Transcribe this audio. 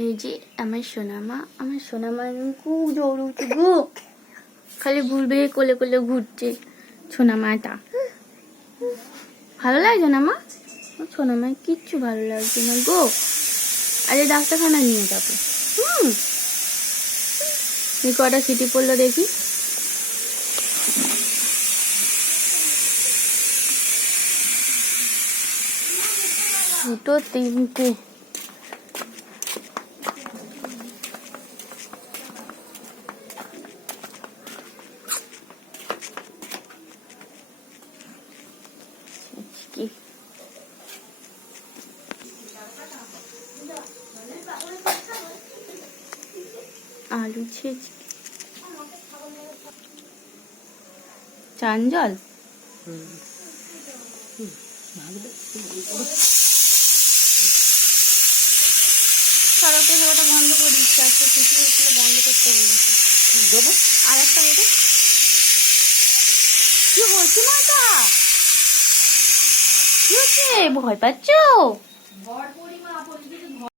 এই যে আমার সোনামা খুব দৌড়ুচ্ছে গো, খালি ঘুরবে, কোলে কোলে ঘুরছে সোনামাটা। ভালো লাগছে না মা? সোনামায় কিচ্ছু ভালো লাগছে না গো। আরে ডাক্তারখানা নিয়ে যাবো। কটা সিটি পড়লো দেখি। দুটো তিনটে। আলু ছেঁচকি, চান জল। সড়কের সেবাটা বন্ধ করিস, চারটে ছুটি হচ্ছিল, বন্ধ করতে বলেছি। আর একটা বেটে কি বলছি মাতা? কি হচ্ছে, ভয় পাচ্ছ?